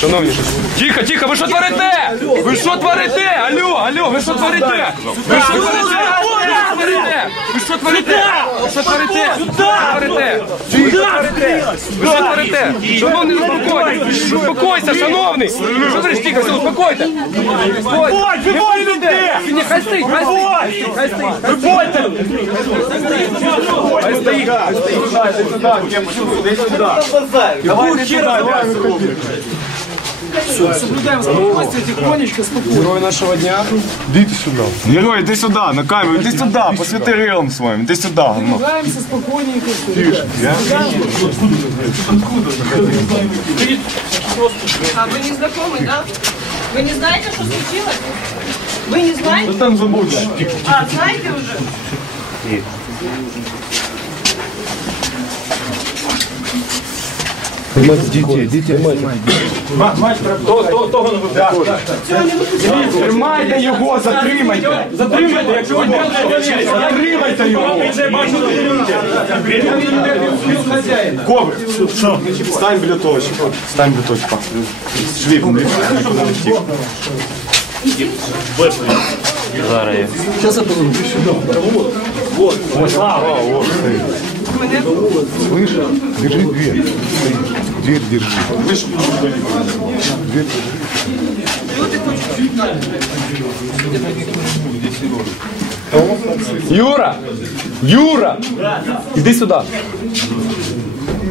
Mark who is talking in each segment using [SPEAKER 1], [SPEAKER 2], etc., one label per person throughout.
[SPEAKER 1] Шановні, тихо, тихо, ви що творите? Ви що творите? Алло, алло, ви що творите? Ви що творите? Ви що творите? Це паритет! Сюди! Сюди паритет! Шановний, успокойтесь! Успокойся, шановний! Що ви стіка, успокойте! Виходь!
[SPEAKER 2] Виходь людей!
[SPEAKER 1] Ні, хай стоїть! Хай стоїть! Хай стоїть!
[SPEAKER 2] Виходьте!
[SPEAKER 1] Хай стоїть! Хай стоїть! Сюди! Сюди!
[SPEAKER 2] Давай не сюди!
[SPEAKER 3] Давай соблюдаем спокойствие, тихонечко,
[SPEAKER 1] Герой нашего дня.
[SPEAKER 4] Иди ты сюда. Герой, иди сюда, на камеру, иди сюда, посвети с вами, иди сюда. Ну.
[SPEAKER 3] Собираемся спокойненько. Тише. Я? Откуда?
[SPEAKER 5] А вы не знакомы, да? Вы не знаете, что случилось? Вы не знаете?
[SPEAKER 4] Да там забудь.
[SPEAKER 5] А, знаете уже? Нет. Снимайте дітей, дітей. Того не виходить.
[SPEAKER 4] Тримайте його, затримайте.
[SPEAKER 2] Затримайте, якщо ви бачите,
[SPEAKER 4] затримайте його. Ковы, Встань біля того, стань біля того, пак. Швидко,
[SPEAKER 6] не втік. Зараз я.
[SPEAKER 1] Зараз я поверну. Вот. Вот. Вот. Вот. Держи дверь. Дверь держи. Дверь держи. Юра! Юра! Иди сюда.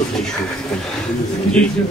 [SPEAKER 1] что-то еще.